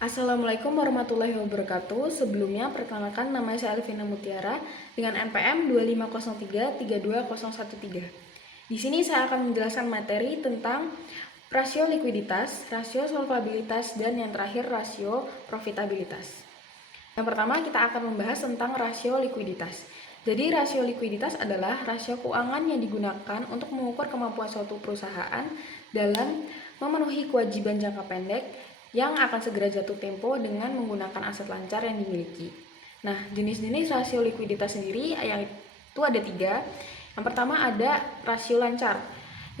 Assalamualaikum warahmatullahi wabarakatuh. Sebelumnya, perkenalkan nama saya Alvina Mutiara dengan NPM 2503-32013. Di sini saya akan menjelaskan materi tentang rasio likuiditas, rasio solvabilitas, dan yang terakhir rasio profitabilitas. Yang pertama, kita akan membahas tentang rasio likuiditas. Jadi, rasio likuiditas adalah rasio keuangan yang digunakan untuk mengukur kemampuan suatu perusahaan dalam memenuhi kewajiban jangka pendek yang akan segera jatuh tempo dengan menggunakan aset lancar yang dimiliki. Nah, jenis-jenis rasio likuiditas sendiri yaitu ada 3. Yang pertama ada rasio lancar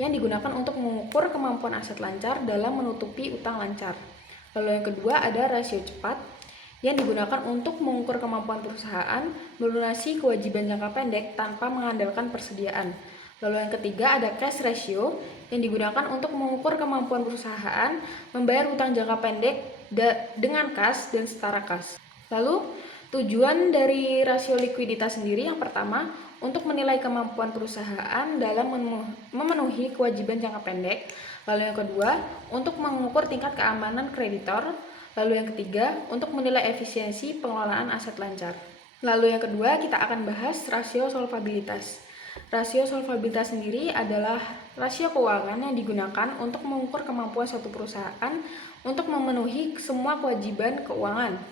yang digunakan untuk mengukur kemampuan aset lancar dalam menutupi utang lancar. Lalu yang kedua ada rasio cepat yang digunakan untuk mengukur kemampuan perusahaan melunasi kewajiban jangka pendek tanpa mengandalkan persediaan. Lalu yang ketiga ada cash ratio yang digunakan untuk mengukur kemampuan perusahaan membayar utang jangka pendek dengan kas dan setara kas. Lalu tujuan dari rasio likuiditas sendiri yang pertama untuk menilai kemampuan perusahaan dalam memenuhi kewajiban jangka pendek. Lalu yang kedua untuk mengukur tingkat keamanan kreditor. Lalu yang ketiga untuk menilai efisiensi pengelolaan aset lancar. Lalu yang kedua kita akan bahas rasio solvabilitas. Rasio solvabilitas sendiri adalah rasio keuangan yang digunakan untuk mengukur kemampuan suatu perusahaan untuk memenuhi semua kewajiban keuangan,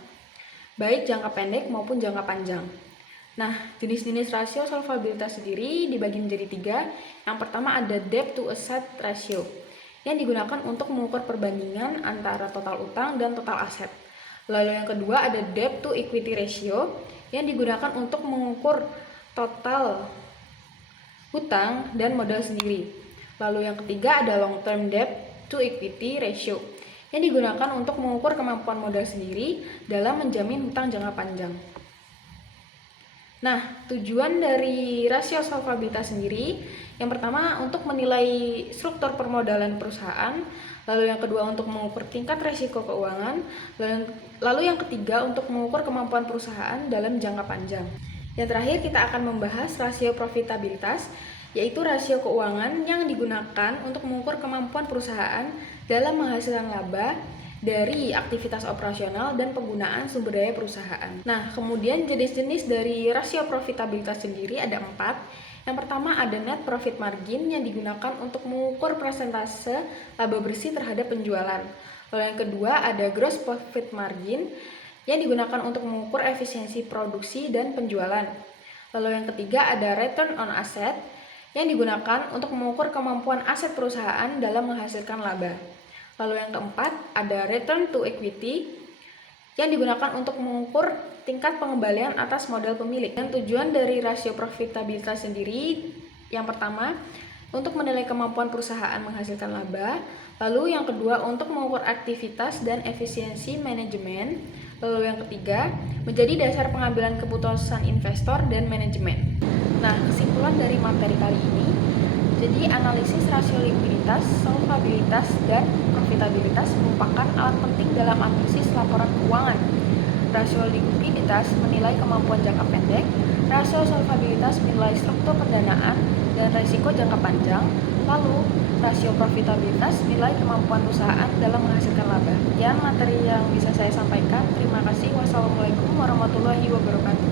baik jangka pendek maupun jangka panjang. Nah, jenis-jenis rasio solvabilitas sendiri dibagi menjadi 3. Yang pertama ada debt to asset ratio, yang digunakan untuk mengukur perbandingan antara total utang dan total aset. Lalu yang kedua ada debt to equity ratio, yang digunakan untuk mengukur total hutang dan modal sendiri. Lalu yang ketiga ada long term debt to equity ratio yang digunakan untuk mengukur kemampuan modal sendiri dalam menjamin hutang jangka panjang. Nah, tujuan dari rasio solvabilitas sendiri yang pertama untuk menilai struktur permodalan perusahaan, lalu yang kedua untuk mengukur tingkat resiko keuangan, lalu yang ketiga untuk mengukur kemampuan perusahaan dalam jangka panjang. Yang terakhir kita akan membahas rasio profitabilitas, yaitu rasio keuangan yang digunakan untuk mengukur kemampuan perusahaan dalam menghasilkan laba dari aktivitas operasional dan penggunaan sumber daya perusahaan. Nah, kemudian jenis-jenis dari rasio profitabilitas sendiri ada 4. Yang pertama ada net profit margin yang digunakan untuk mengukur persentase laba bersih terhadap penjualan. Lalu yang kedua ada gross profit margin yang digunakan untuk mengukur efisiensi produksi dan penjualan. Lalu yang ketiga ada return on asset yang digunakan untuk mengukur kemampuan aset perusahaan dalam menghasilkan laba. Lalu yang keempat ada return to equity yang digunakan untuk mengukur tingkat pengembalian atas modal pemilik. Dan tujuan dari rasio profitabilitas sendiri yang pertama untuk menilai kemampuan perusahaan menghasilkan laba, lalu yang kedua untuk mengukur aktivitas dan efisiensi manajemen, lalu yang ketiga menjadi dasar pengambilan keputusan investor dan manajemen. Nah, kesimpulan dari materi kali ini, jadi analisis rasio likuiditas, solvabilitas, dan profitabilitas merupakan alat penting dalam analisis laporan keuangan. Rasio likuiditas menilai kemampuan jangka pendek, rasio solvabilitas menilai struktur pendanaan dan risiko jangka panjang, lalu rasio profitabilitas nilai kemampuan perusahaan dalam menghasilkan laba. Sekian materi yang bisa saya sampaikan. Terima kasih. Wassalamualaikum warahmatullahi wabarakatuh.